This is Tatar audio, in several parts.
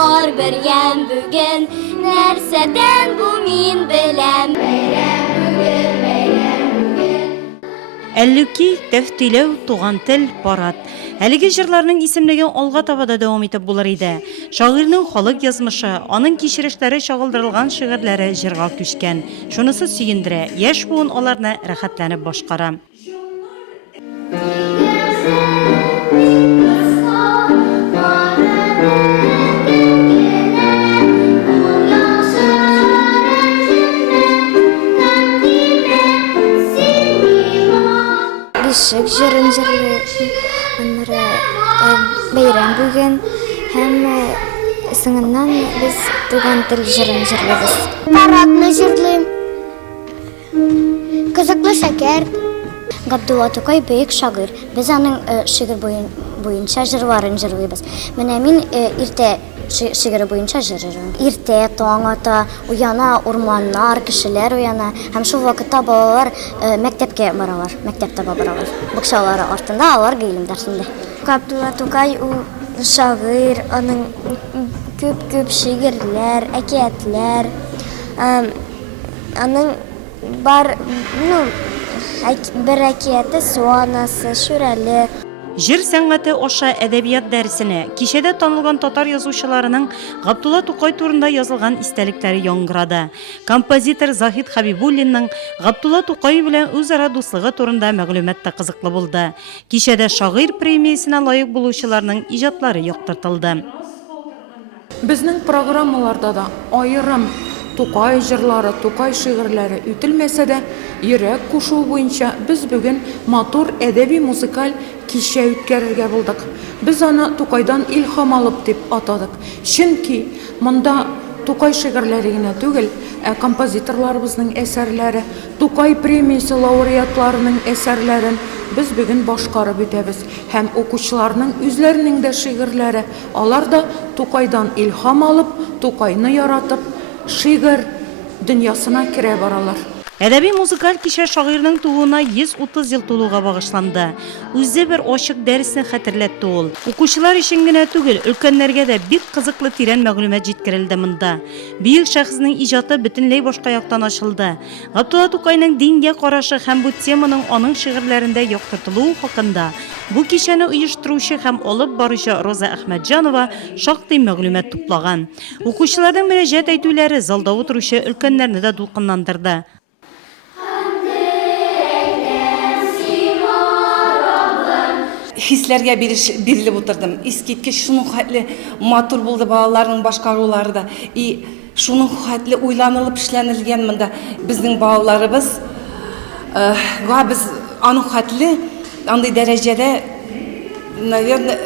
бар бергән бүген, нәрсәдән бу мин беләм. Әллүки, тәфтиләү, туган тел, парад. Әлеге җырларның исемлеген алга таба да дәвам итеп булыр иде. Шагыйрьнең халык язмышы, аның кичерешләре чагылдырылган шигырьләре җырга күчкән. Шунысы сөендерә, яшь буын аларны рәхәтләнеп башкара. Бишек җырын җырлый, аннары бәйрәм бүген һәм соңыннан без туган тел җырын җырлыйбыз. Парадны җырлыйм. Кызыклы шәкәр. Габдулла Тукай бөек шагыйрь. Без аның шигырь буенча җырларын җырлыйбыз. Менә мин иртә шигыре буенча җырлыйм. Иртә таң ата, уяна урманнар, кешеләр уяна. Һәм шул вакытта балалар мәктәпкә баралар, мәктәптә баралар. Бакчалары артында алар гыйлем дәрсендә. Габдулла Тукай ул шагыйрь, аның күп шигырьләр, әкиятләр, аның бар, бер әкияте Суанасы, Шүрәле. Җыр сәнгате аша әдәбият дәресенә кичәдә танылган татар язучыларының Габдулла Тукай турында язылган истәлектәре яңгырады. Композитор Захид Хабибуллинның Габдулла Тукай белән үзара дуслыгы турында мәгълүмат та кызыклы булды. Кичәдә шагыйрь премиясенә лаек булучыларның иҗатлары яктыртылды. Безнең программаларда да айрым Тукай җырлары, Тукай шигырьләре үтелмәсә дә, йөрәк кушу буенча без бүген матур әдәби-музыкаль кичә үткәрергә булдык. Без аны Тукайдан илһам алып дип атадык. Чөнки монда Тукай шигырьләре генә түгел, композиторларыбызның әсәрләре, Тукай премиясе лауреатларының әсәрләрен без бүген башкарып үтәбез. Һәм укучыларның үзләренең дә шигырьләре, алар да Тукайдан илһам алып, Тукайны яратып, шигырь дөньясына керә баралар. Әдәби-музыкаль кичә шагыйрьнең тууына 130 ел тулуга багышланды. Үзе бер ачык дәресне хәтерләтте ул. Укучылар өчен генә түгел, өлкәннәргә дә бик кызыклы тирән мәгълүмат җиткерелде монда. Бөек шәхеснең иҗаты бөтенләй башка яктан ачылды. Габдулла Тукайның дингә карашы һәм бу теманың аның шигырьләрендә яктыртылуы хакында бу кичәне оештыручы һәм алып баручы Роза Әхмәтҗанова шактый мәгълүмат туплаган. Укучыларның мөрәҗәгать әйтүләре залда утыручы өлкәннәрне дә дулкынландырды. Хисләргә бирелеп утырдым. Искиткеч шуның хәтле матур булды балаларның башкарулары да. И шуның хәтле уйланылып эшләнелгән монда безнең балаларыбыз. Без аның хәтле андый дәрәҗәдә, наверное,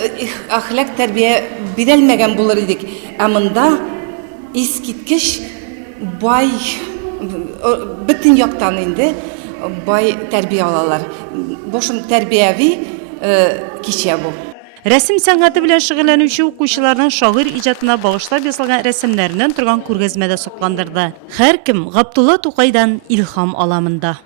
әхлак тәрбия бирелмәгән булыр идек. Ә монда искиткеч бай бөтен яктан инде бай тәрбия алалар. Бошым тәрбияви кичә бу. Рәсем сәнгате белән шөгыльләнүче укучыларның шагыйрь иҗатына багышлап ясалган рәсемнәреннән торган күргәзмәдә сокландырды. Һәркем Габдулла Тукайдан илһам ала монда.